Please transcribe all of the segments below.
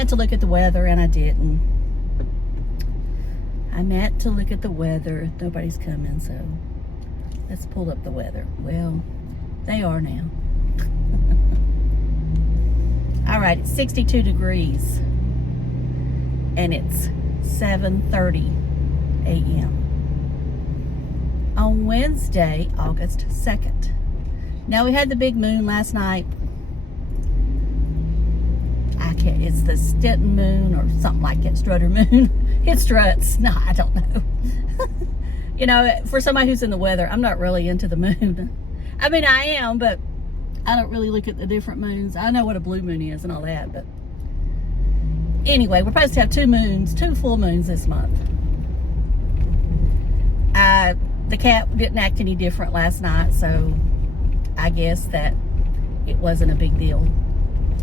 meant to look at the weather and I didn't. I meant to look at the weather. Nobody's coming, so let's pull up the weather. Well, they are now. All right, it's 62 degrees and it's 7:30 a.m. on Wednesday, August 2nd. Now, we had the big moon last night. It's the Stenton moon or something like that, Strutter moon. It struts. No, I don't know. You know, for somebody who's in the weather, I'm not really into the moon. I mean, I am, but I don't really look at the different moons. I know what a blue moon is and all that, but anyway, we're supposed to have 2 moons, 2 full moons this month. The cat didn't act any different last night, so I guess that it wasn't a big deal.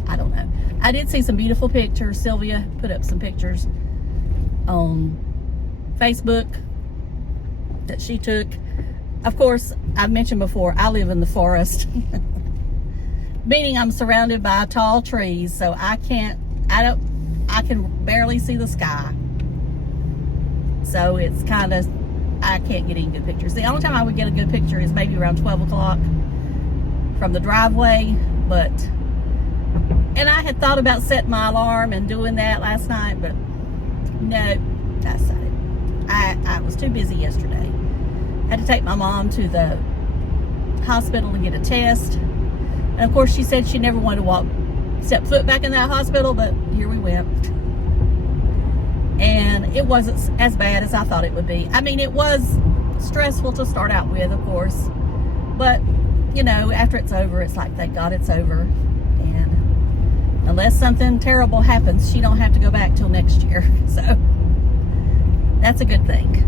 I don't know. I did see some beautiful pictures. Sylvia put up some pictures on Facebook that she took. Of course, I've mentioned before, I live in the forest. Meaning I'm surrounded by tall trees, so I can barely see the sky. So it's kind of, I can't get any good pictures. The only time I would get a good picture is maybe around 12 o'clock from the driveway, and I had thought about setting my alarm and doing that last night, but no, I decided. I was too busy yesterday. I had to take my mom to the hospital to get a test. And of course, she said she never wanted to step foot back in that hospital, but here we went. And it wasn't as bad as I thought it would be. I mean, it was stressful to start out with, of course, but you know, after it's over, it's like, thank God it's over. And unless something terrible happens, she don't have to go back till next year. So that's a good thing.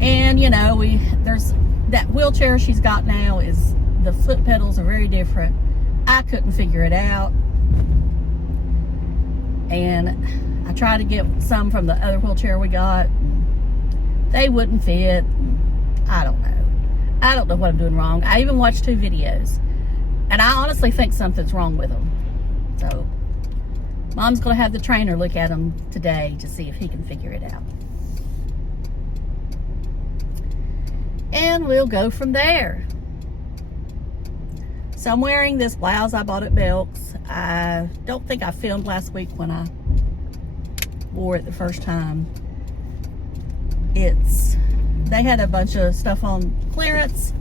And you know, there's that wheelchair she's got now, is the foot pedals are very different. I couldn't figure it out, and I tried to get some from the other wheelchair we got. They wouldn't fit. I don't know what I'm doing wrong. I even watched 2 videos, and I honestly think something's wrong with them. So Mom's gonna have the trainer look at them today to see if he can figure it out. And we'll go from there. So I'm wearing this blouse I bought at Belk's. I don't think I filmed last week when I wore it the first time. They had a bunch of stuff on clearance,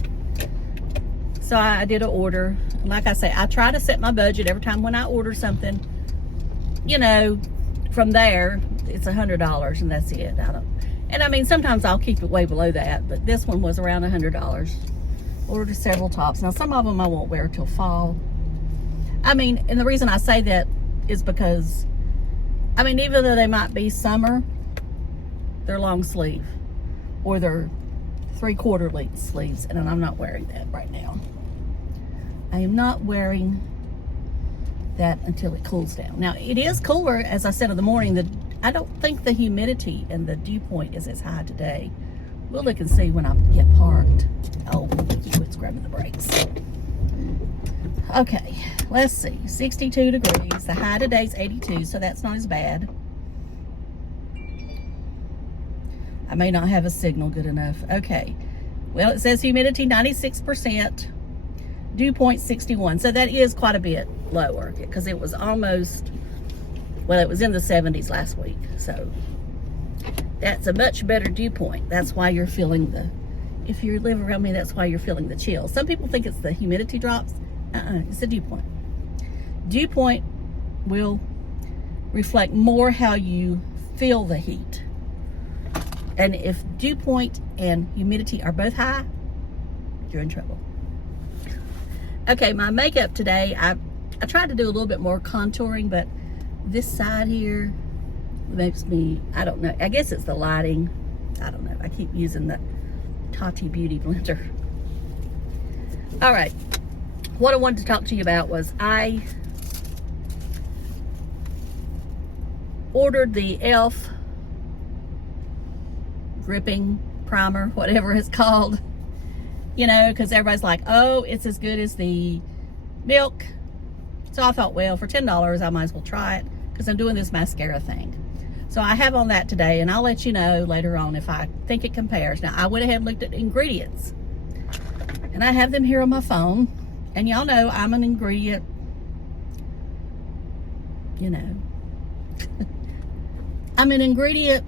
so I did an order. Like I say, I try to set my budget every time when I order something. You know, from there, it's $100 and that's it. And I mean, sometimes I'll keep it way below that, but this one was around $100. Ordered several tops. Now, some of them I won't wear till fall. I mean, and the reason I say that is because, I mean, even though they might be summer, they're long sleeve, or they're 3/4 length sleeves, and I'm not wearing that right now. I am not wearing that until it cools down. Now, it is cooler, as I said in the morning. I don't think the humidity and the dew point is as high today. We'll look and see when I get parked. Oh, it's grabbing the brakes. Okay, let's see. 62 degrees. The high today's 82, so that's not as bad. I may not have a signal good enough. Okay. Well, it says humidity 96%, dew point 61. So that is quite a bit lower, because it was almost, well, it was in the 70s last week. So that's a much better dew point. That's why you're feeling if you live around me, that's why you're feeling the chill. Some people think it's the humidity drops. It's the dew point. Dew point will reflect more how you feel the heat. And if dew point and humidity are both high, you're in trouble. Okay, my makeup today, I tried to do a little bit more contouring, but this side here makes me, I don't know, I guess it's the lighting. I don't know. I keep using the Tati Beauty Blender. All right. What I wanted to talk to you about was I ordered the E.L.F. gripping primer, whatever it's called. You know, because everybody's like, oh, it's as good as the Milk So I thought, well, for $10, I might as well try it because I'm doing this mascara thing. So I have on that today, and I'll let you know later on if I think it compares. Now, I went ahead and looked at ingredients, and I have them here on my phone. And y'all know I'm an ingredient, you know, I'm an ingredient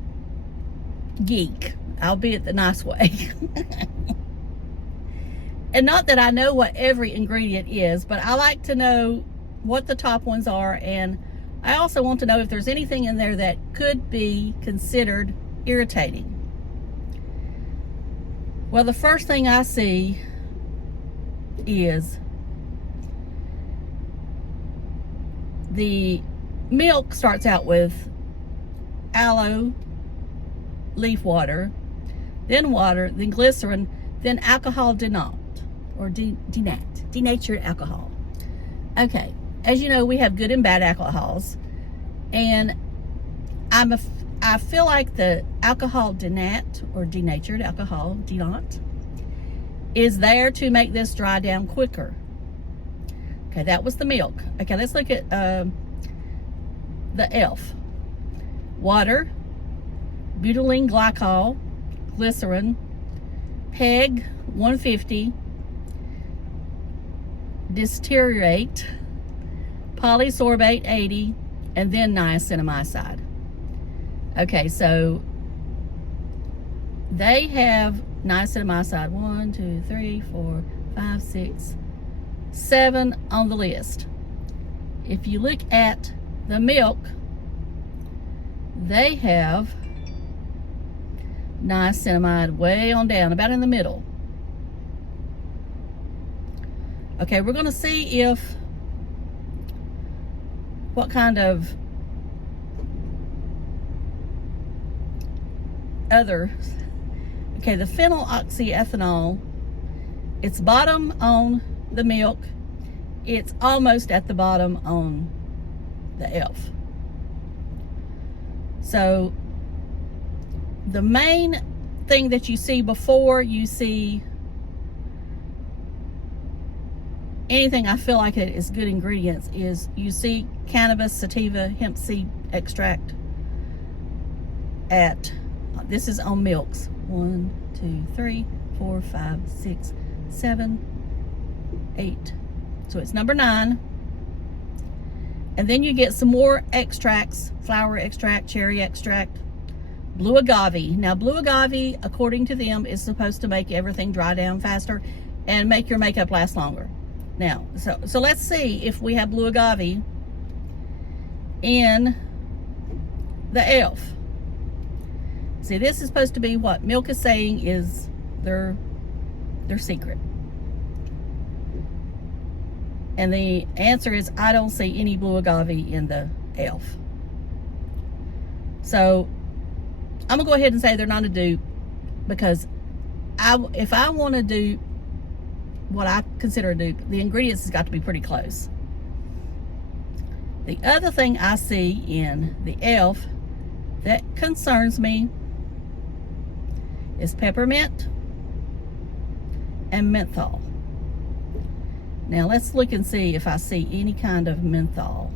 geek, albeit the nice way. And not that I know what every ingredient is, but I like to know what the top ones are, and I also want to know if there's anything in there that could be considered irritating. Well, the first thing I see is the milk starts out with aloe leaf water, then glycerin, then alcohol denat, or denatured alcohol. Okay, as you know, we have good and bad alcohols, and I feel like the alcohol denat, or denatured alcohol denat, is there to make this dry down quicker. Okay, that was the milk. Okay, let's look at the E.L.F. Water, butylene glycol, glycerin, PEG 150, distearate, polysorbate 80, and then niacinamide. Okay, so they have niacinamide 1, 2, 3, 4, 5, 6, 7 on the list. If you look at the milk, they have niacinamide way on down, about in the middle. Okay, we're going to see what kind of other. Okay, the phenyloxyethanol, it's bottom on the milk, it's almost at the bottom on the E.L.F. So the main thing that you see before you see anything I feel like it is good ingredients is you see cannabis, sativa, hemp seed extract at, this is on milks, 1, 2, 3, 4, 5, 6, 7, 8. So it's number 9. And then you get some more extracts, flower extract, cherry extract, blue agave. Now blue agave, according to them, is supposed to make everything dry down faster and make your makeup last longer. Now, so let's see if we have blue agave in the E.L.F. See, this is supposed to be what milk is saying is their secret. And the answer is, I don't see any blue agave in the E.L.F. So I'm gonna go ahead and say they're not a dupe, because if I want to do what I consider a dupe, the ingredients has got to be pretty close. The other thing I see in the E.L.F. that concerns me is peppermint and menthol. Now let's look and see if I see any kind of menthol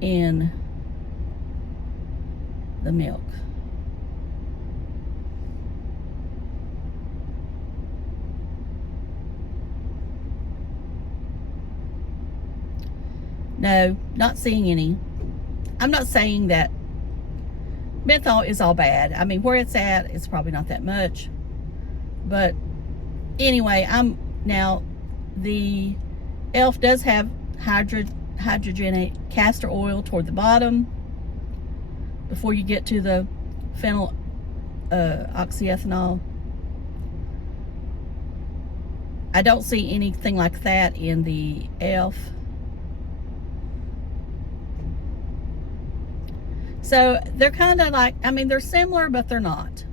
in the milk. No, not seeing any. I'm not saying that menthol is all bad. I mean, where it's at, it's probably not that much. But anyway, now the E.L.F. does have hydrogenate castor oil toward the bottom before you get to the phenyloxyethanol. I don't see anything like that in the E.L.F. So they're kind of like, I mean, they're similar, but they're not.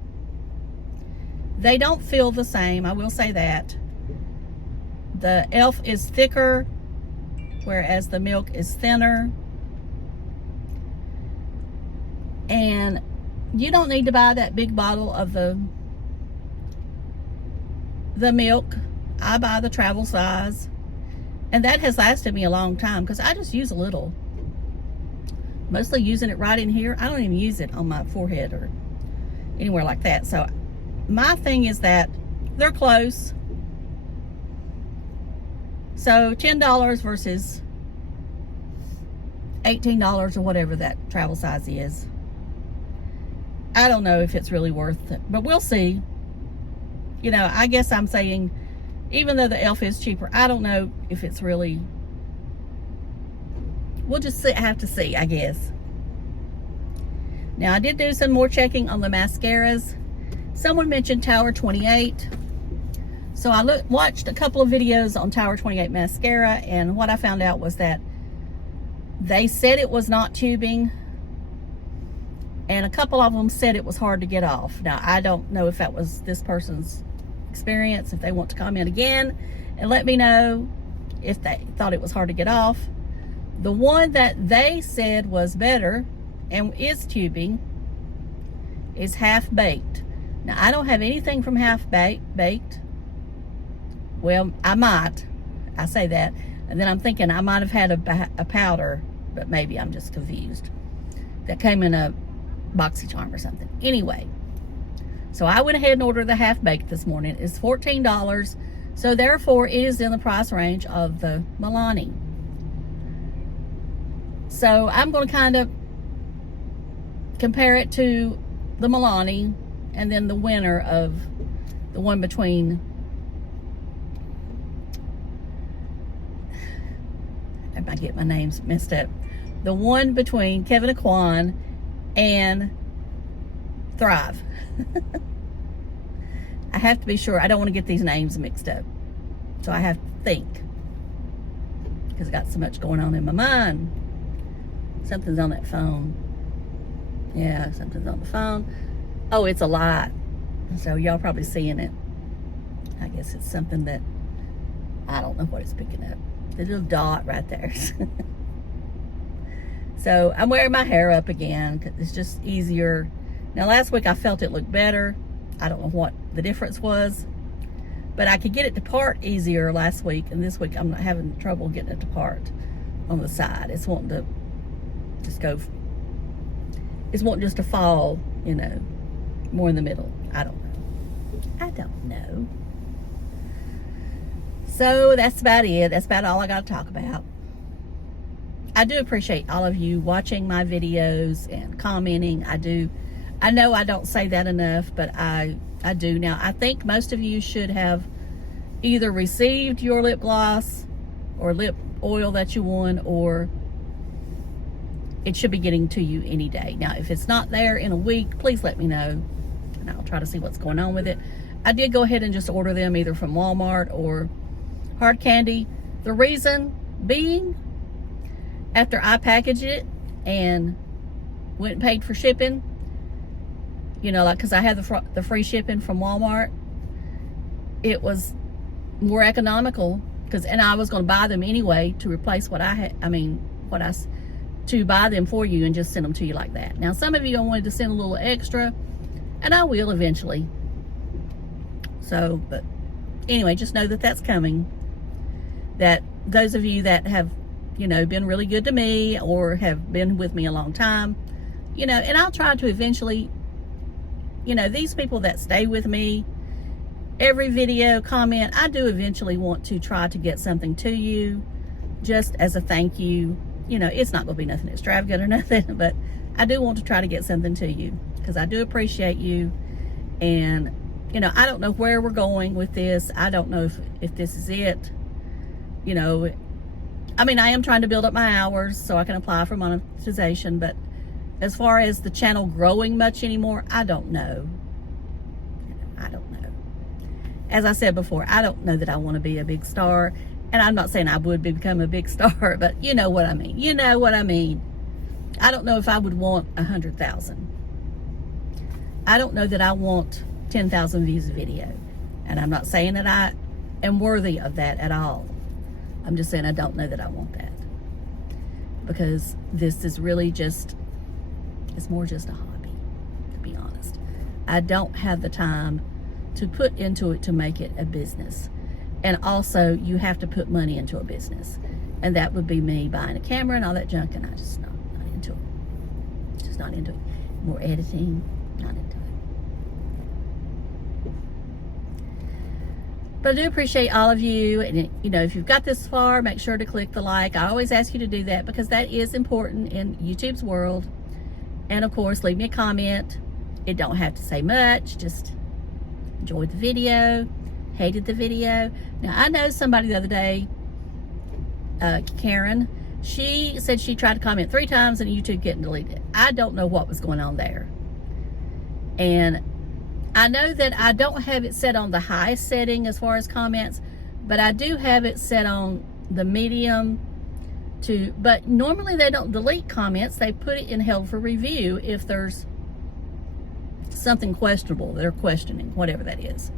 They don't feel the same, I will say that. The E.L.F. is thicker, whereas the milk is thinner. And you don't need to buy that big bottle of the milk. I buy the travel size. And that has lasted me a long time because I just use a little. Mostly using it right in here. I don't even use it on my forehead or anywhere like that. So my thing is that they're close. So $10 versus $18 or whatever that travel size is. I don't know if it's really worth it, but we'll see. You know, I guess I'm saying, even though the E.L.F is cheaper, I don't know if it's really, we'll just see, have to see, I guess. Now, I did do some more checking on the mascaras. Someone mentioned Tower 28. So I watched a couple of videos on Tower 28 mascara, and what I found out was that they said it was not tubing, and a couple of them said it was hard to get off. Now, I don't know if that was this person's experience. If they want to comment again and let me know if they thought it was hard to get off. The one that they said was better and is tubing is Half Baked. Now, I don't have anything from Half Baked. Well, I might. I say that. And then I'm thinking I might have had a powder, but maybe I'm just confused. That came in a BoxyCharm or something. Anyway, so I went ahead and ordered the Half Baked this morning. It's $14. So therefore, it is in the price range of the Milani. So I'm going to kind of compare it to the Milani and then the winner of the one between, I might get my names messed up, the one between Kevin Aquan and Thrive. I have to be sure. I don't want to get these names mixed up. So I have to think, because I got so much going on in my mind. Something's on that phone. Yeah, something's on the phone. Oh, it's a lot. So y'all probably seeing it. I guess it's something that, I don't know what it's picking up. The little dot right there. So I'm wearing my hair up again because it's just easier. Now, last week I felt it looked better. I don't know what the difference was, but I could get it to part easier last week, and this week I'm not having trouble getting it to part on the side. It's wanting to just go, it's wanting just to fall, you know, more in the middle. I don't know. So that's about it. That's about all I got to talk about. I do appreciate all of you watching my videos and commenting. I know I don't say that enough, but I do. Now, I think most of you should have either received your lip gloss or lip oil that you won, or it should be getting to you any day. Now, if it's not there in a week, please let me know, and I'll try to see what's going on with it. I did go ahead and just order them either from Walmart or Hard Candy. The reason being, after I packaged it and went and paid for shipping, you know, like, because I had the free shipping from Walmart, it was more economical, and I was going to buy them anyway to replace what I had, to buy them for you and just send them to you like that. Now, some of you wanted to send a little extra, and I will eventually. So, but anyway, just know that that's coming. That those of you that have, you know, been really good to me or have been with me a long time, you know, and I'll try to eventually, you know, these people that stay with me, every video, comment, I do eventually want to try to get something to you just as a thank you. You know, it's not going to be nothing extravagant or nothing, but I do want to try to get something to you because I do appreciate you. And, you know, I don't know where we're going with this. I don't know if this is it. You know, I mean, I am trying to build up my hours so I can apply for monetization, but as far as the channel growing much anymore, I don't know. I don't know. As I said before, I don't know that I want to be a big star, and I'm not saying I would become a big star, but you know what I mean. You know what I mean. I don't know if I would want 100,000. I don't know that I want 10,000 views a video, and I'm not saying that I am worthy of that at all. I'm just saying I don't know that I want that, because this is really just, it's more just a hobby, to be honest. I don't have the time to put into it to make it a business. And also, you have to put money into a business. And that would be me buying a camera and all that junk, and I just not into it. Just not into it. More editing, not into it. But I do appreciate all of you. And, you know, if you've got this far, make sure to click the like. I always ask you to do that because that is important in YouTube's world. And, of course, leave me a comment. It don't have to say much. Just enjoyed the video, hated the video. Now, I know somebody the other day, Karen, she said she tried to comment 3 times and YouTube getting deleted. I don't know what was going on there. And I know that I don't have it set on the high setting as far as comments, but I do have it set on the medium but normally they don't delete comments. They put it in held for review if there's something questionable they're questioning, whatever that is.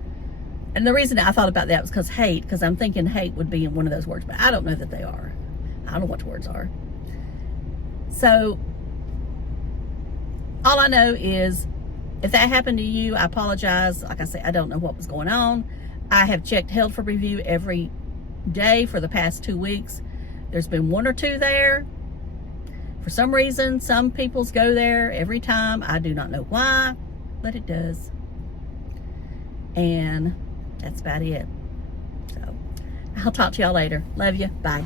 And the reason I thought about that was because I'm thinking hate would be in one of those words, but I don't know that they are. I don't know what the words are. So all I know is if that happened to you, I apologize. Like I say, I don't know what was going on. I have checked held for review every day for the past 2 weeks. There's been 1 or 2 there. For some reason, some people's go there every time. I do not know why, but it does. And that's about it. So I'll talk to y'all later. Love you. Bye.